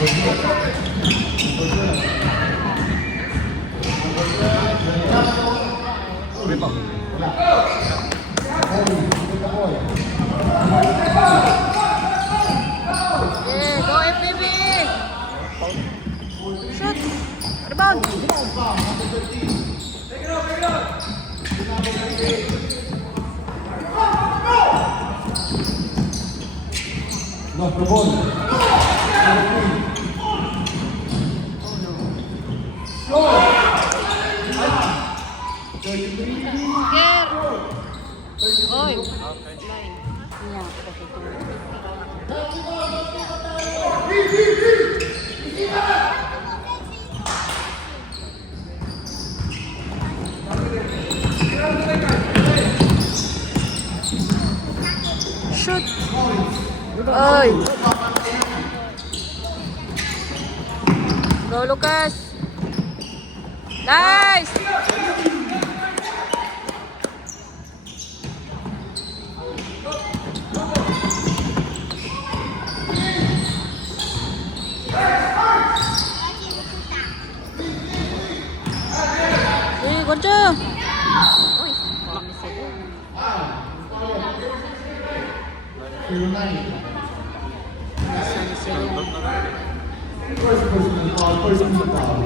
Go FPB! Shoot! Rebound! Lost the ball. Ger! Oy! Nya, shoot! Oy! Go, Lucas! Nice! Hey, Gonjo! Uy, First person foul, first person foul.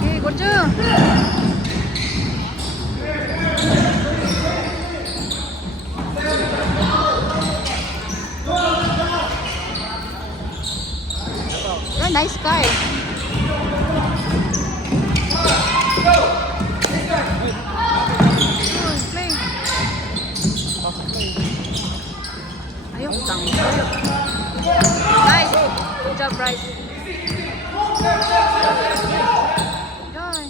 Hey, Gonjo! You're a nice guy. Play. Ayok lang. Nice. Good job, Bryce. Joy.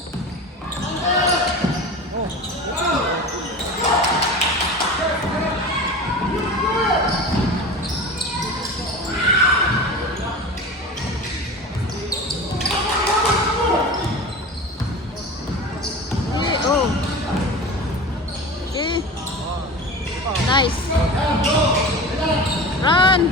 Oh. Okay. Nice. Run.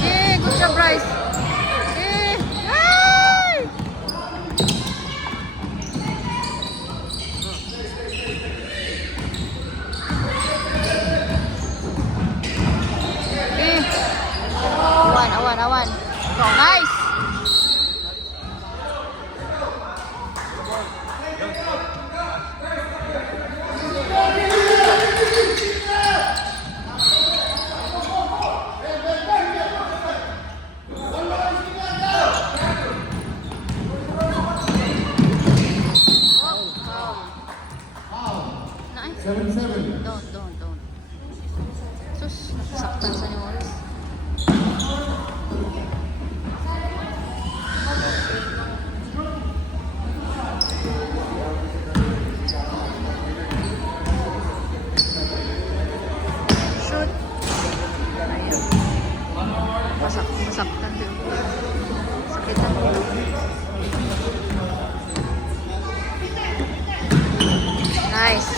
Hey, good job, Bryce. Hey. Ay! Okay. Awan. Nice. Nice. 7-7. Don't. Sus, saktan sa ni Morris. Shoot. Ayun. Masaktan din. Sakit na po. Nice.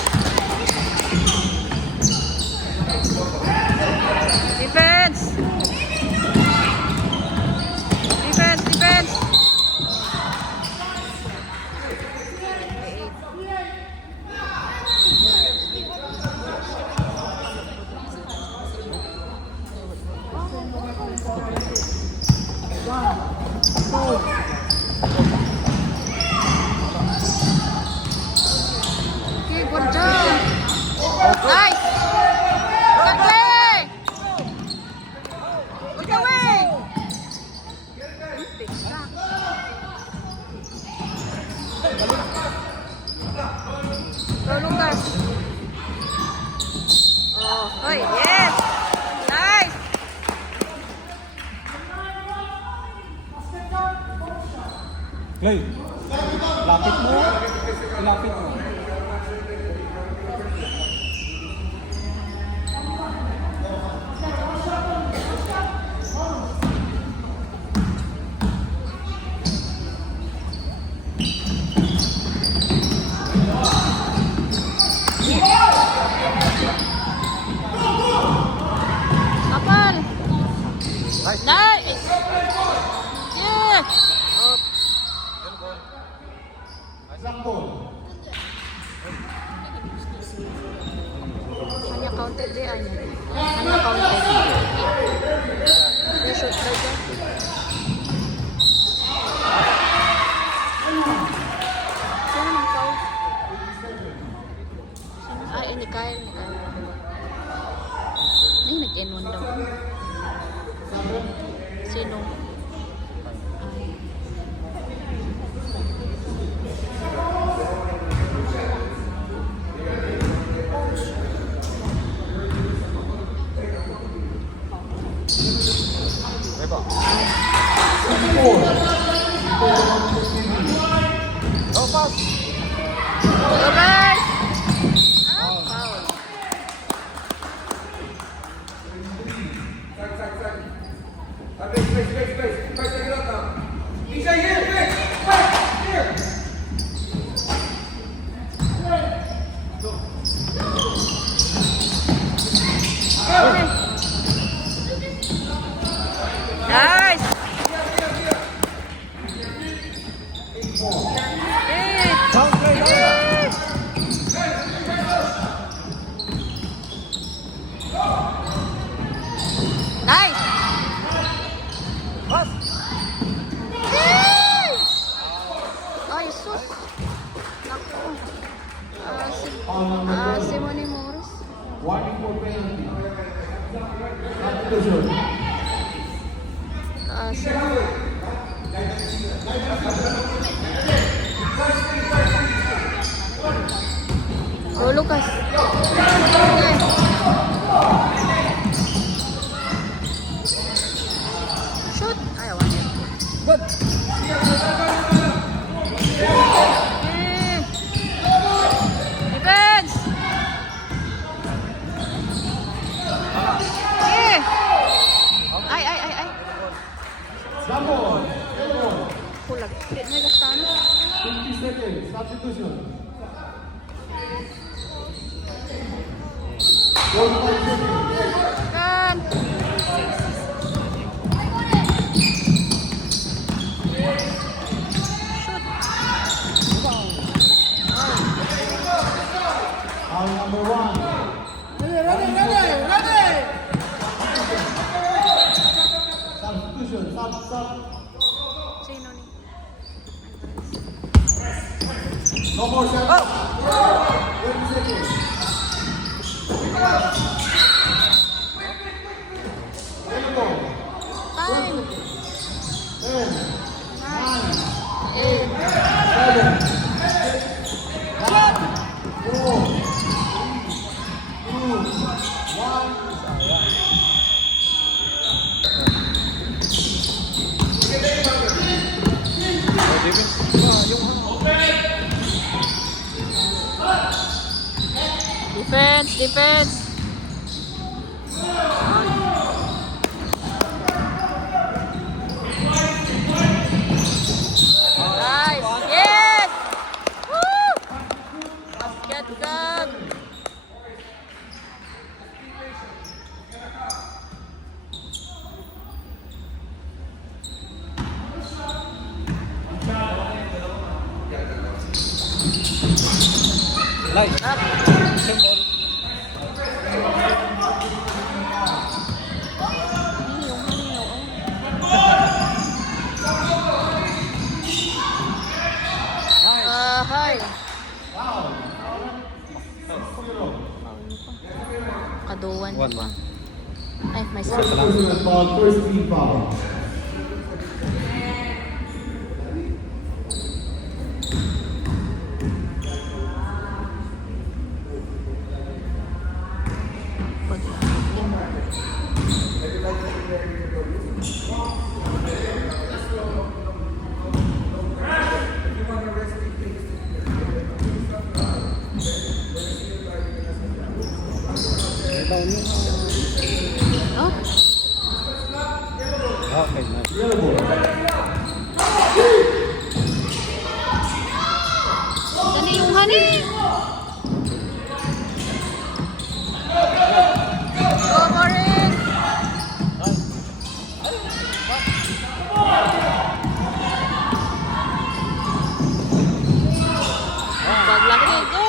Defense. Go, Lucas. Oh, hoy, yes! Nice! Play. Lapit mo. Lapit mo. Kapal! Nice! Yeah! Oh, Sampo. kanya counted di ay. Kanya counted. May shoot na dyan. Sino nang foul? Ay, ni Kyle. Ni Kyle. Ay, nag-N1 daw. Sino? Ay. Oh, pass. Go, guys! Ah, foul. Nice! Nice! Ay, sus! Naku. Si Manny Morris. Warning for penalty. Substitution. Si... Go, Lucas. Shoot! Ayaw, ayaw. Good. Defense! Ay, ay, ay, ay. Sampo. Kulag. May gastano. 50 seconds. Substitution. 45 seconds. Kan. Shoot. Foul number 1. Substitution. Sub. Sino ni? No more seconds. 20 seconds. There you go. Time. 10, 9, 8. 7, 5, 4, 3, 2, 1. Defense, defense. Nice. Yes. Woo! Get that. Light. Up. Hi. Kaduwan pa. Ay, may sakit. Substitution foul. First team foul. Oh, Okay, nice. Yellow ball. gani yung honey. Go, Boris. Paglaki ni, go.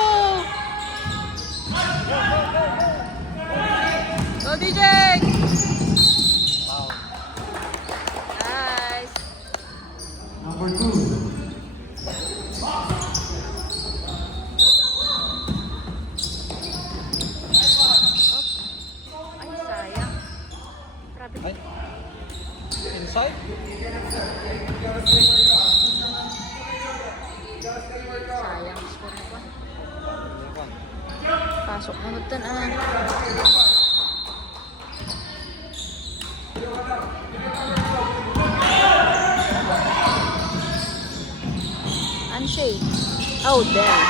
Go, DJ. Wow. Nice. Number 2. Ay, sayang. Grabe. Ay. Inside? Sayang. Score na ba? Yan. Pasok na ito ah. Unshake. Oh, damn.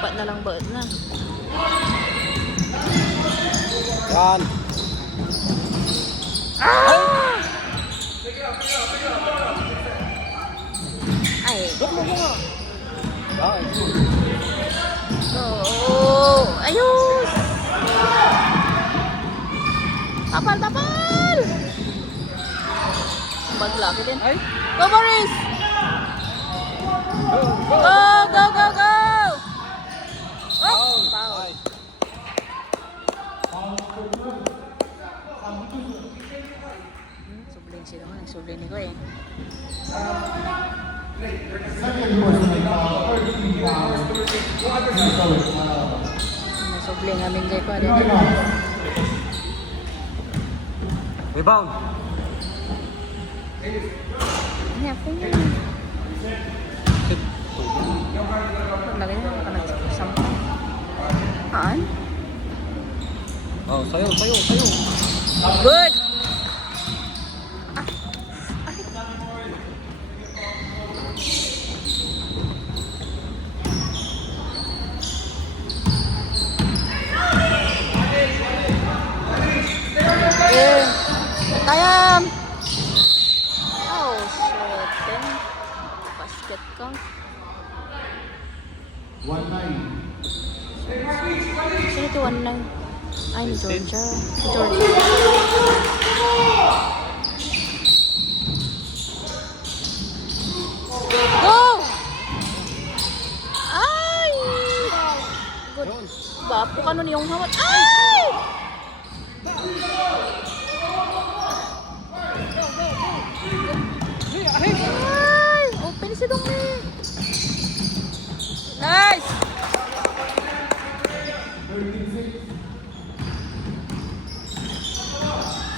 Pat na lang ba na? Yan. Ah! Ay. Dok mo nga. Ay. Oh, ayos! Tapal, tapal! Baglaki din. Ay. Go, Boris! Go, go. Go, go, go, go! Oh, Foul. foul. Ay. Subling sila mo. Nagsubling ni ko eh. Second personal foul. Third team foul. Nasubling amin kay ko. Rebound. Ano ako niya? Sit. Lagi na ako nagsampay. Haan? Oh, sayo, sayo, sayo. Good! Yeah. Kayam! Oh, shit. Then, basket ka. 1-9. Sino ito? 1-9. Ay, ni Georgia. Si Georgia. Go! Ay! Good. Yun. Bapo ka nun yung hawat. Ay! Ay! Open si Dongmi. Nice! 13-6.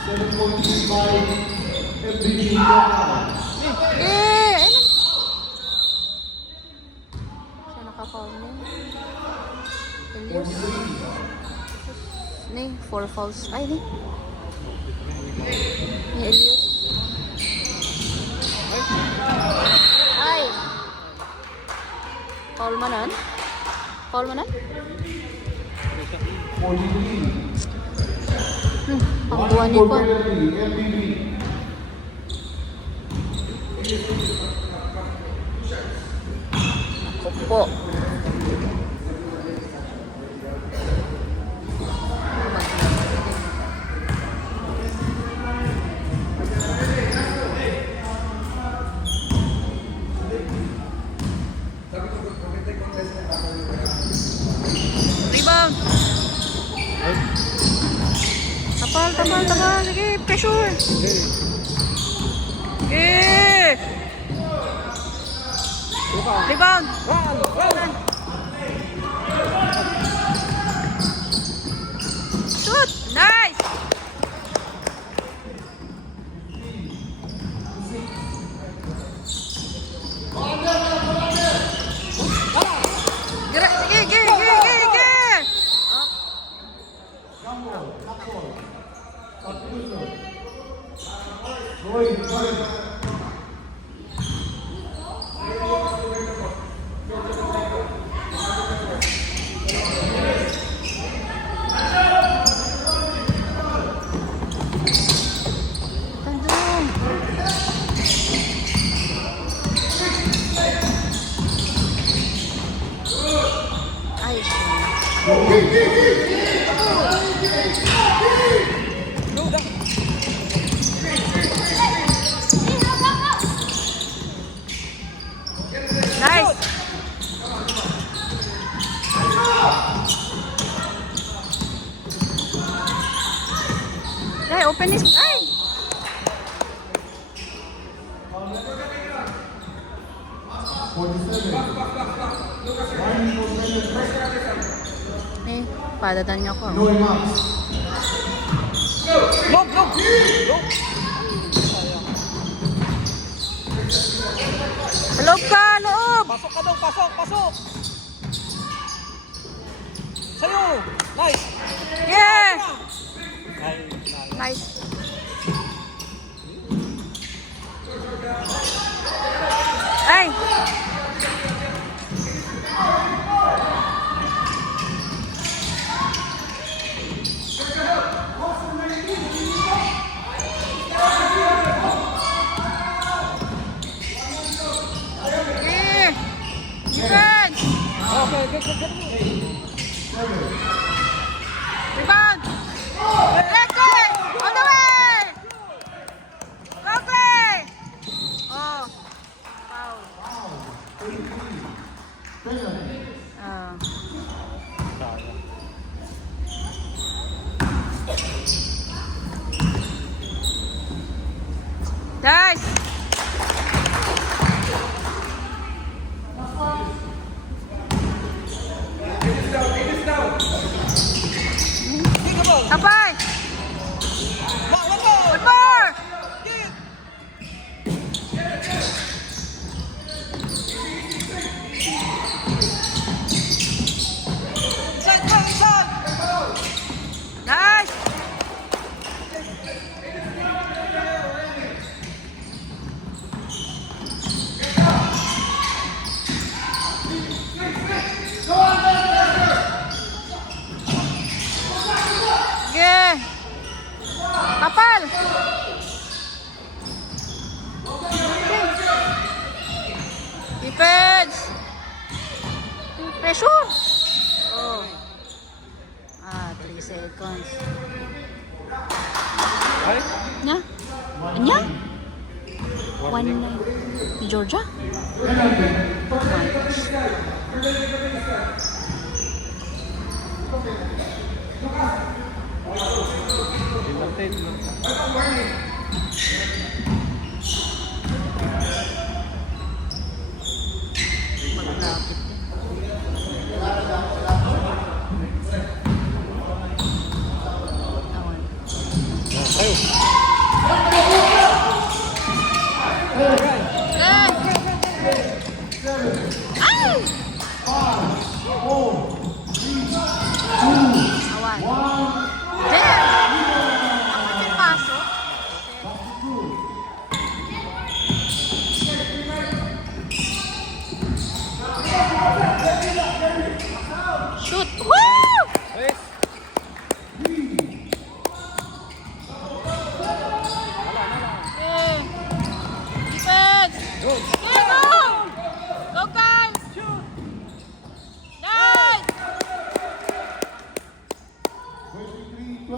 7.35. MVP. Eh! Ayun. Siya naka-foul niya. Elias. Ni, 4 fouls. Ay, ni. Ni Elias. Ay! Foul manan? Foul manan? 43. Pangbuwan ni ko. MVP. Kupo. Rebound. Tapal, tapal, tapal. Sige, pressure. Eh! Rebound. Run, run. Shoot. Nice. Gira, sige, sige. Roy, Nice! Ay, open is... Ay! Eh, padadan niyo ako. No remarks. Lob! Lob! Lob! Loob ka! Loob! Pasok ka daw! Pasok! Pasok! Sa'yo! Nice! Yeah! Nice! Nice. Ay! Yeah! Defense! Okay, good, good, good. Rebound! Let's go! On the way! Go play! Oh. Foul. Ah. Nice! Kapay! One more! Nice! Yeah! Kapal! Defense! Pressure! Oh. 3 seconds. Ay? Nya? Nya? 1-9. Ni Georgia? Maglapit din. Awan. Sa'yo! Ay! Awan. Damn! Ang pati pasok. Shoot! Woo! Nice! Yeah. Defense! Good! Yeah, go! Go, guys! Nice! 23-12.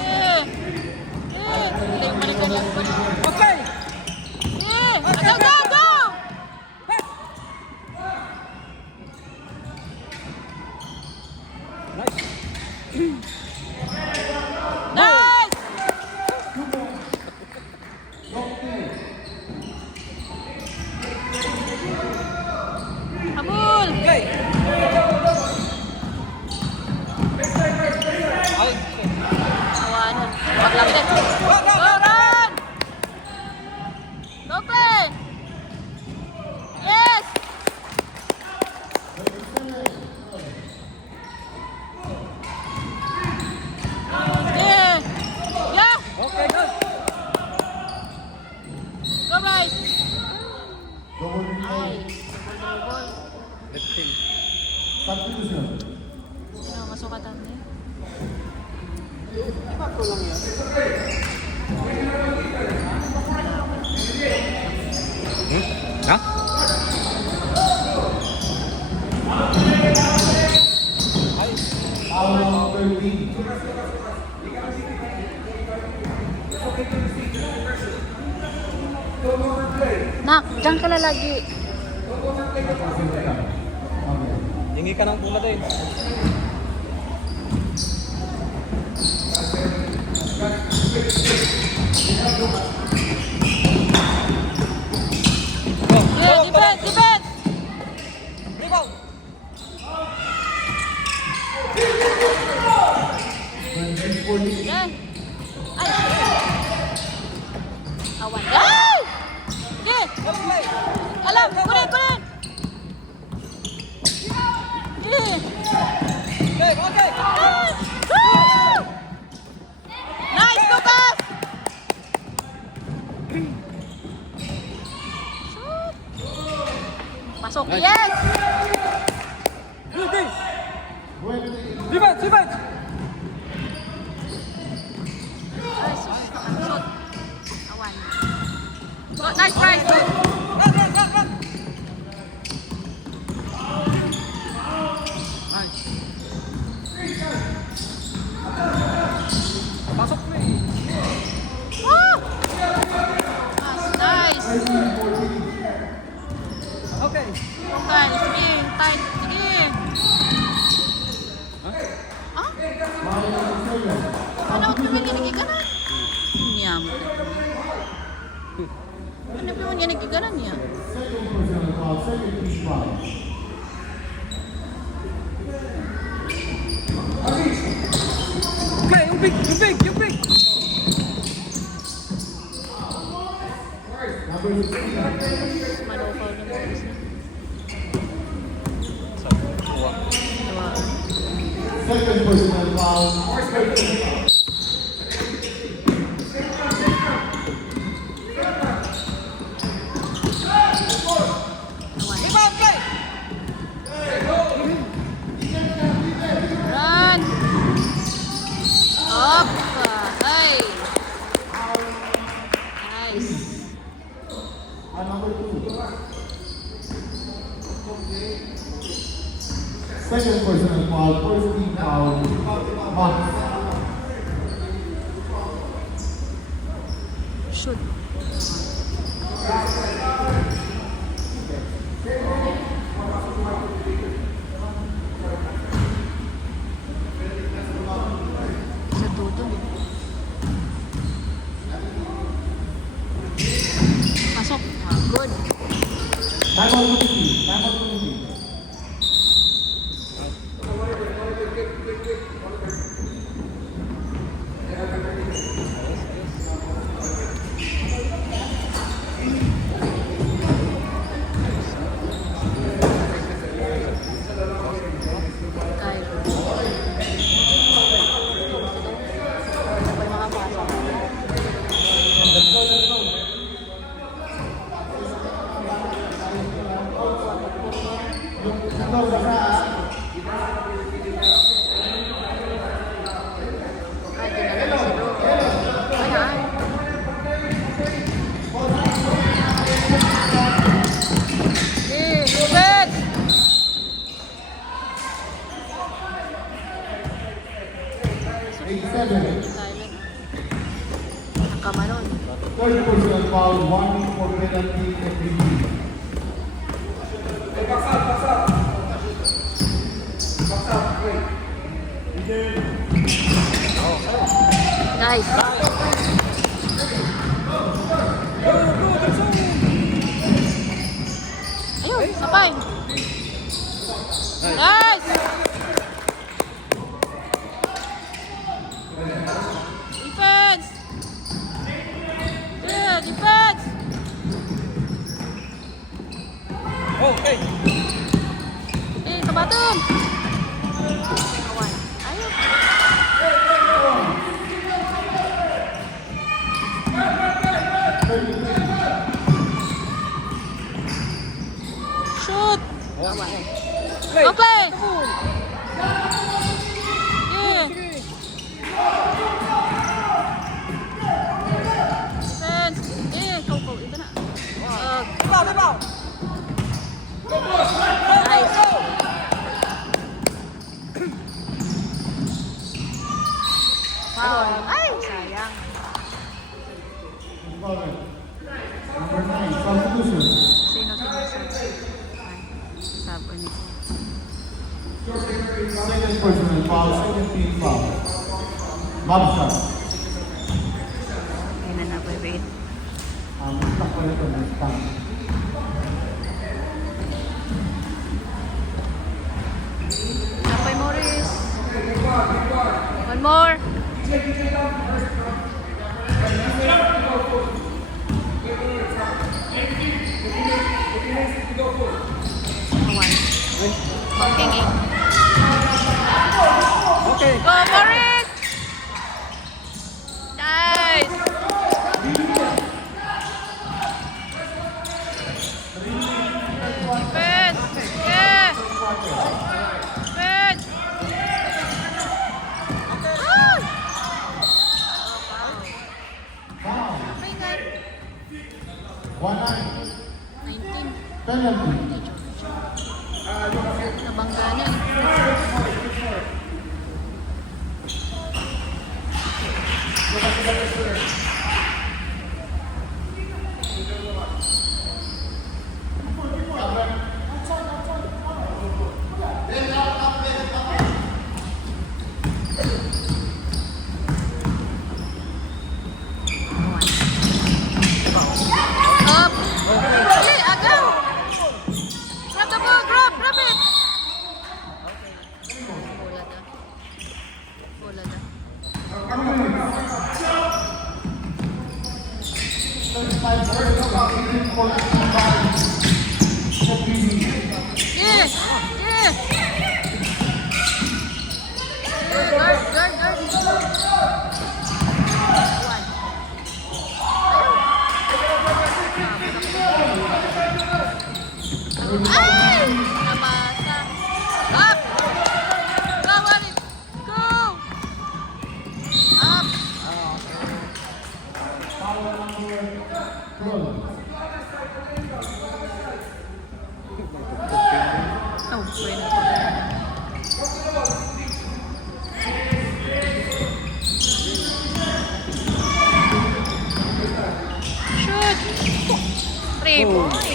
Yeah! Yeah! Balik lang. Okay! Yeah! Go, go, go! Nice! Nice! Habol! Okay! Ay! Awan. Paglapit din. Go, run! Go, play! Yes! Yeah! Yeah! Okay, good! Go, guys! Double Ay, play. ball. Lifting. Substitution. Sino masukatan niya? Ha? Nak, dyan ka lalagi. Hingi ka ng bola din. Yeah, defense, defense! Rebound! Yan. Ay, awan. Ay! Okay. Okay! Alam, kunin, kunin! Yeah. Okay, okay! Woo! Nice, Lucas! Shoot! Pasok, yes! Good day! Defense, defense! Ay, sus, nakasot. Awan. Oh, nice, Bryce! Run, run, run, run! Pasok mo eh. Woo! Nice! Okay. Okay, sige, tight, sige. Ah? Ano ko naman ginigiganan? Niya mo. Ano ba yung ginigiganan niya? Okay, yung big, yung big, yung big! Malokaw ng boys na. Diba? Second personal foul. Awan. Rebound, play! Run! Up! Ay! Nice. Number 2. Second personal foul. First team foul. Max. Shoot. Sa tuto. Pasok. Ah, good. Time out 20. Time out 20. Kyle. Ano pa yung mga pasok? Ikaw baka Ay, dinala na si Ro. Ayan. Eh, Ruben! 8-7. Silent. Nakamanon. Third personal foul. 1 for penalty and 3. Nice. Ayun, sabay. Nice! Defense! Yeah, defense! Okay. Eh, sa bottom! Awan. Ayun. Shoot! Awan. Play. Go play! Yeah. Defense! Eh, go. Ito na. Rebound, rebound! Nice. Foul. Ay, sayang. Number personal foul, 17 foul. Bob shot. Ayun na, wait. Stuck pa nito, stuck. Kapay Morris. One more. One. Walking in. Okay. Go Morris! Nice! Defense! Yeah! Defense! Ay! Foul. May God. 1-9. 19. Penalty. Nabangga niya eh. Up! Dali, agaw! Grab the ball, grab it! Bola na. 35 Yeah! Yeah! Guard! One. Ay! Namasa. Up! Go, Waris! Go! Up! Oh, bueno. Shoot! 3 points.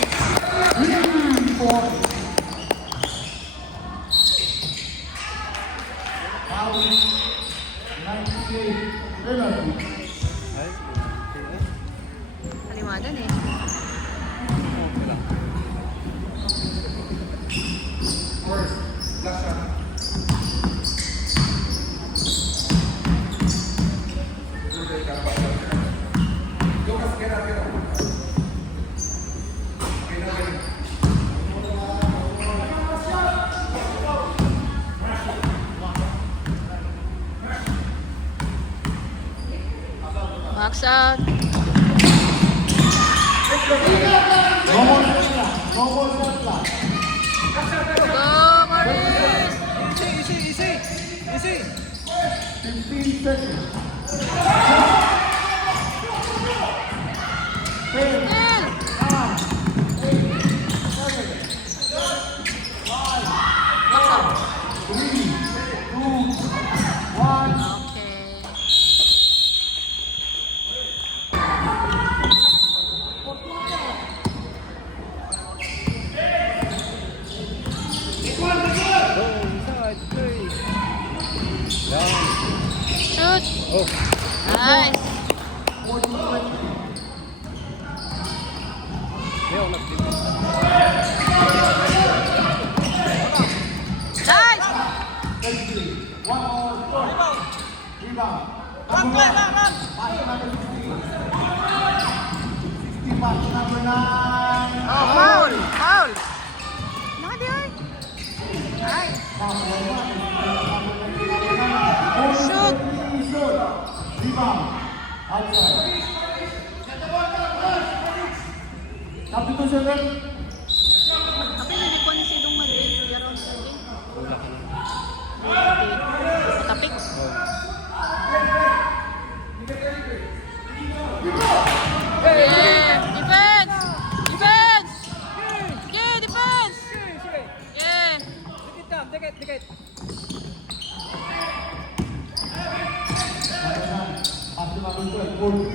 Penalty. Kaliwagan eh. Box out. No more shot clock. No more shot clock. Go, Maurice! Easy. 15 seconds. 10, 9, 8, 7, 5, 4, 3, 2, 1. Okay. Inside, play. Down. Shoot! Oh. Nice! Leo, nag-defense. Nice! 1 more. Rebound. Run. Pass number 16. 16 pass number 9. Oh, foul! Foul! Nadi ay! Ay! Shoot! Shoot. Rebound. Outside. Kapito 7. Apa yung hindi ko ni Sidong Madrid? Yaron sa akin. Wala ka na. Matapik. Yeah! Defense! Defense! Yeah, defense! Yeah! Take it. Pass number 12. 43.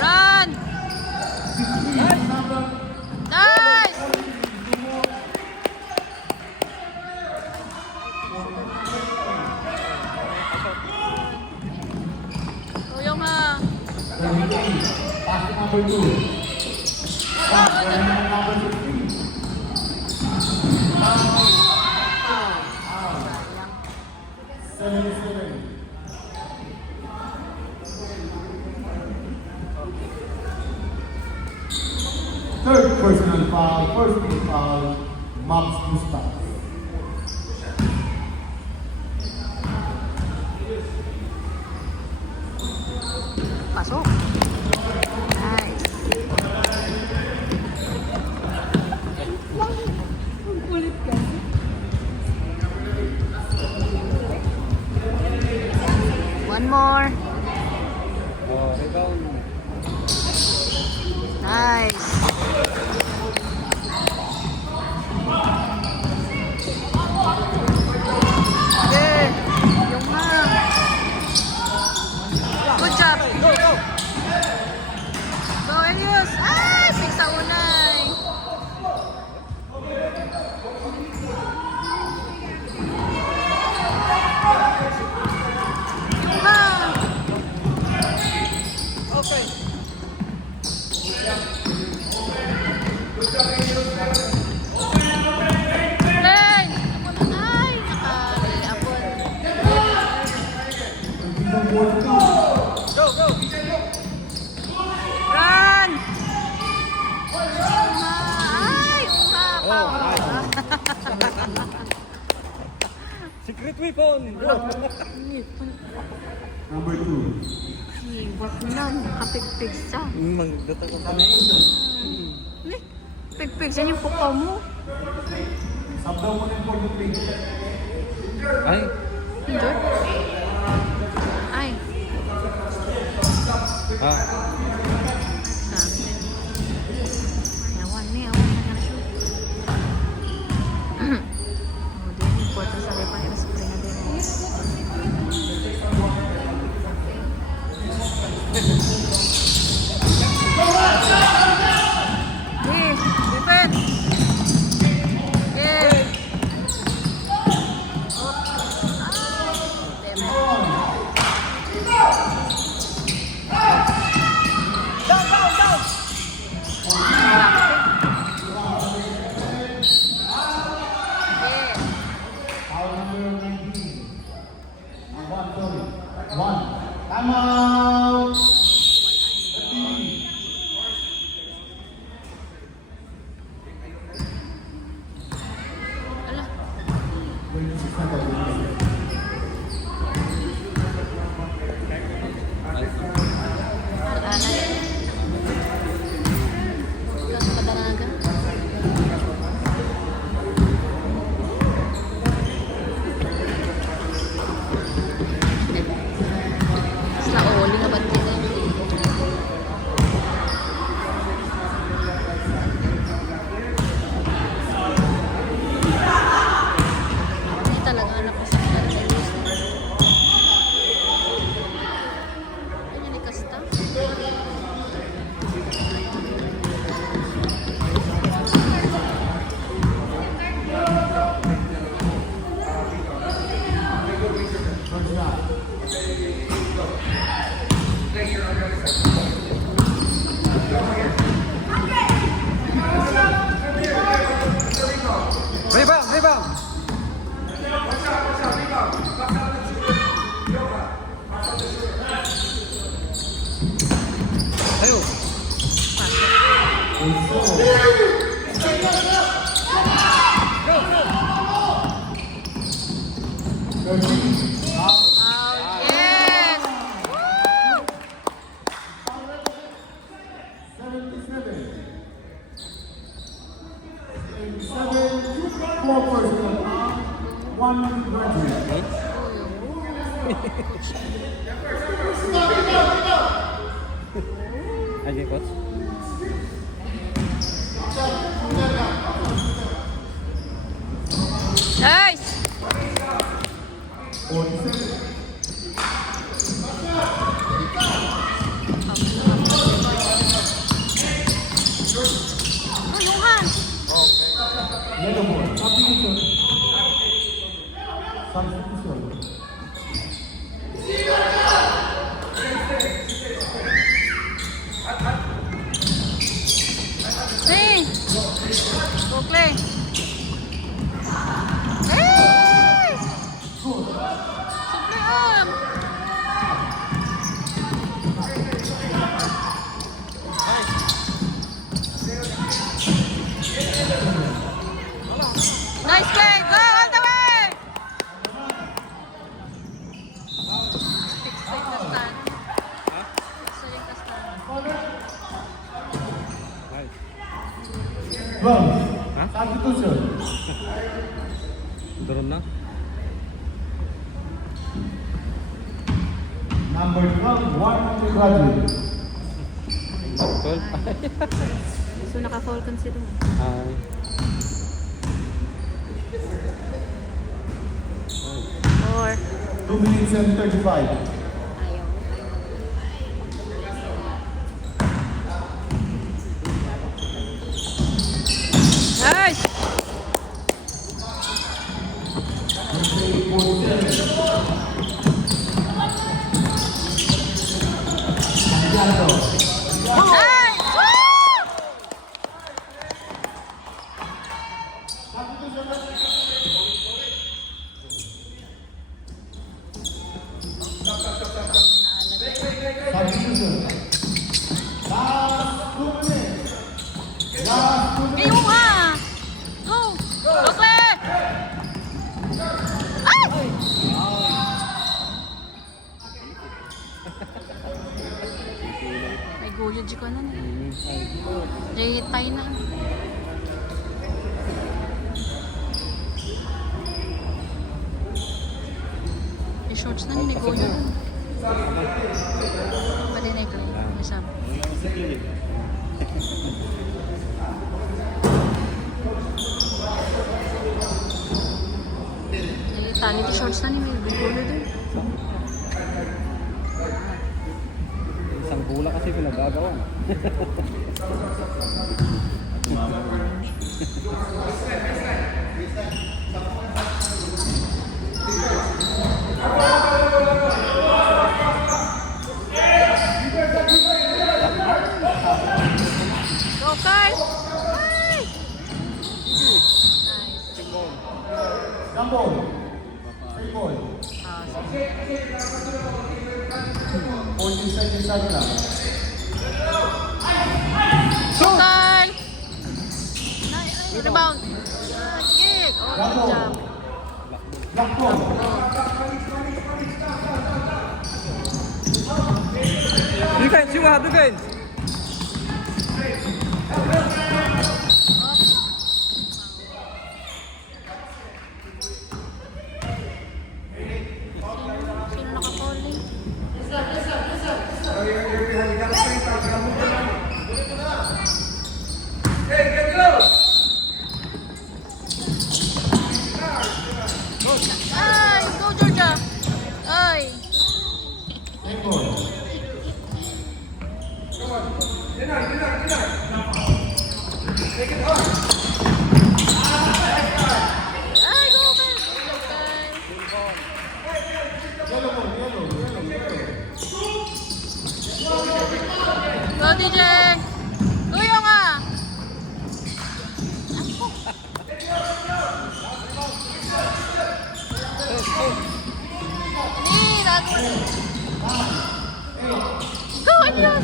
Run! 16 number Pass to number 2. Pass to number 15. Out. 77. Third personal foul, first team foul, Max Mustas. Pasok. Nice. Ang kulit ka. One more. Oh, rebound. Nice. Good. Yung ma'am. Good job. Go, go! Go, Elios. Ah, 6 sa unay. Yung ma'am. Okay. Play. Ay, nakaliapon. Go, go! Run! Ay, Oh, Secret weapon! Bro! Number 2. Wag na, nakapigpig siya. Magdata ko na yun. Eh, pigpig siya yung pukaw mo. Sabdaw mo ng 43. Ay, Injured? Ay, ah. sabi. Awan na nga shoot. Oh, din, important sa lepa nila sa pringa din. Yes, defense! Yes! Foul number 19. One, sorry. One. Time out. 13. Ala, 26 na tayo. alay. Lang kadanaga. Sa oli na ba't yun? Hindi talaga anak ko sa Carlos. Ano ni Kasta? First shot. Rebound, rebound! Tayo! Go, go! 13. Wow, yes! Woo! 77. 87. 4 personal foul. 1 graduate. Ayan, coach. Nice! 47. Oh, yung hand! Yellow ball. Substitution. Substitution. 12. Substitution. Turun na. Number 12, 100. 12. So naka-foul kan sila. Ay. 4. 2 minutes and 35. Ayaw. Nice! Nice! Woo! Substitution. Last 2 minutes. Last 2 minutes. Game nga! Go! Go, Claire! Ay! May guyod ko na na. Jay, tay na. May shorts na ni may guyod. Pwede na ito. May sabi. Tali ti shorts na ni may guyod eh. Isang bola kasi pinagagawa. Go, Carl! Ay! Jumbo. Stay ball. 40 seconds left lang. Go, Carl! Rebound! Good! Oh, good job. Lock ball. Defense, you have defense. Sino naka-calling? Ay! Go, Georgia! Ay! Stay ball. Ay, go, Carl! Yellow ball, yellow, yellow. Go, DJ! Tuyo nga! Ni, nago na. Go, ano yun?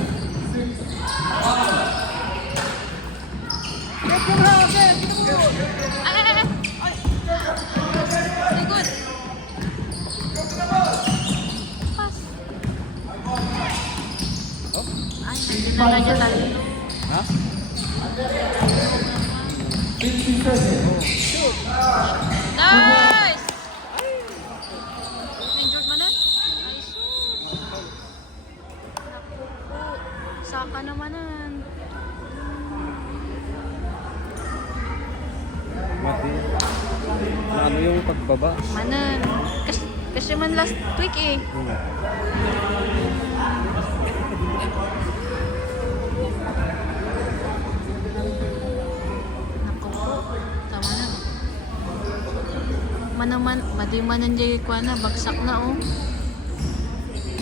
Ay! Very good. Pass. Ay, nandiyan na tayo. Ha? 50 seconds. Nice! Injured man na? Ay, sus. Naku po. Saka namanan. Mati. Ano yung pagbaba? Manan. Kasi man last week eh. Naku po. Tama na. Manaman, madimanan jay ko na. Bagsak na oh.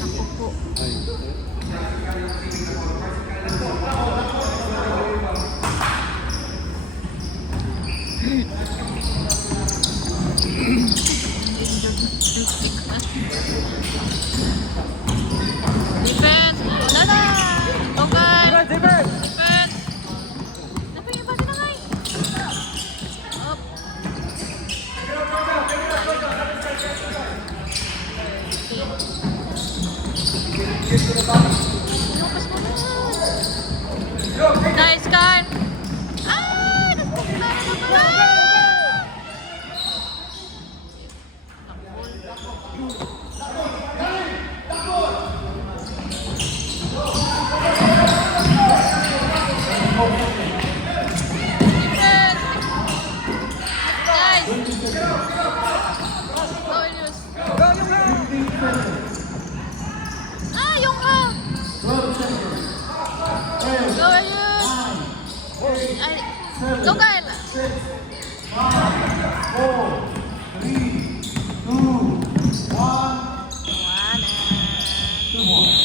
Naku po. Ay. Defense! Wala na! Okay! Defense! Defense! Dapat yung base na ngay! Up! Lukas mo na! Nice, Carl! Ah! Ay, go Kyle! 6, 5, 4, 3, 2, 1. Tawanan. 2 more.